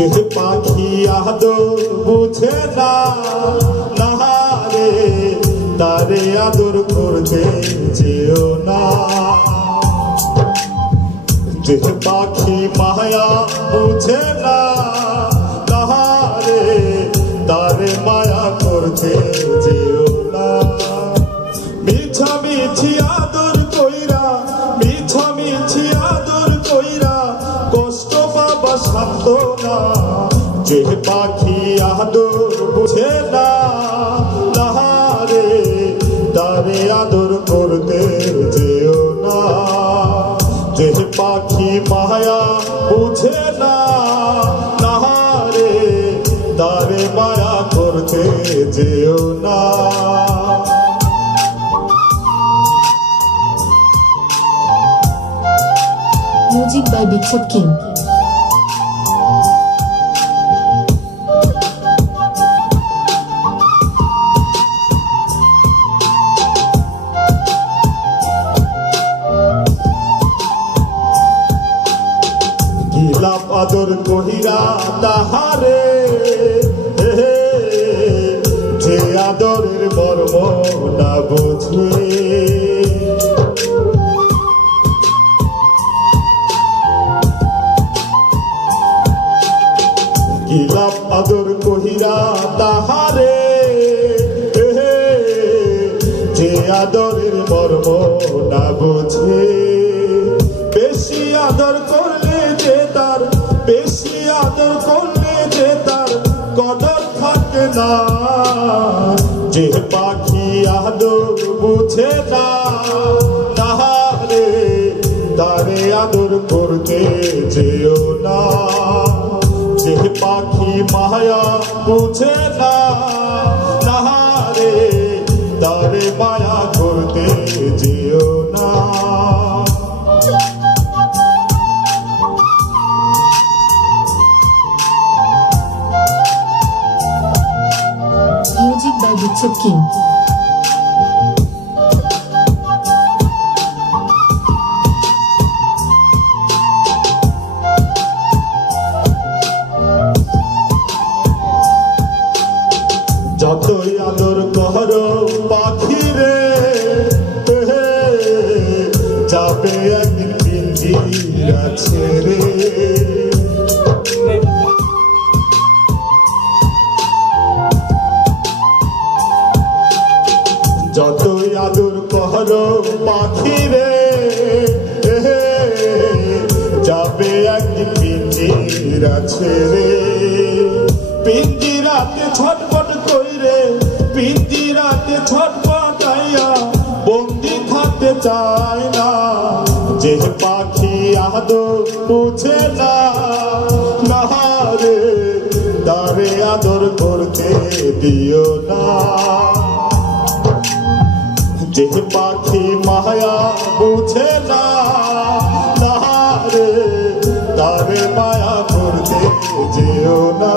যে পাখি আদর বুঝে না রে তারে আদর করতে যেও না। যে পাখি মায়া বুঝে না রে তারে মায়া করতে যেও না। মিছামিছি আদর কইরা মিছামিছি আদর কইরা কষ্ট পাবা শান্ত না। যে পাখি আদর বুঝে না রে তারে আদর করতে যেও না। যে পাখি মায়া বুঝে না রে তারে মায়া করতে যেও না। Music by Bigfoot King. গিলাপ আদর কহিরা তাহারে যে আদরের মর্ম না বুঝে। গিলাপ আদর কহিরা তাহারে যে আদরের মর্ম না বুঝে। বেশি আদর করলে যে তার বেশি আদর করলে যে তার কদর থাকে না। যে পাখি আদর বুঝে না রে তারে আদর করতে যেও না। যে পাখি মায়া বুঝে না রে তারে মায়া করতে যেও না। Music by Bigfoot King. যতই আদর করো পাখি রে যাবে একদিন পিঞ্জিরা ছেড়ে। যতই আদর করো পাখি রে যাবে একদিন পিঞ্জিরা ছেড়ে। পিঞ্জিরাতে ছটফট কইরে পিঞ্জিরাতে ছটফটাইয়া বন্দি থাকতে চায় না। যে পাখি আদর বুঝে না রে তারে আদর করতে দিও না। যে পাখি মায়া বুঝে না রে তারে মায়া করতে যেও না।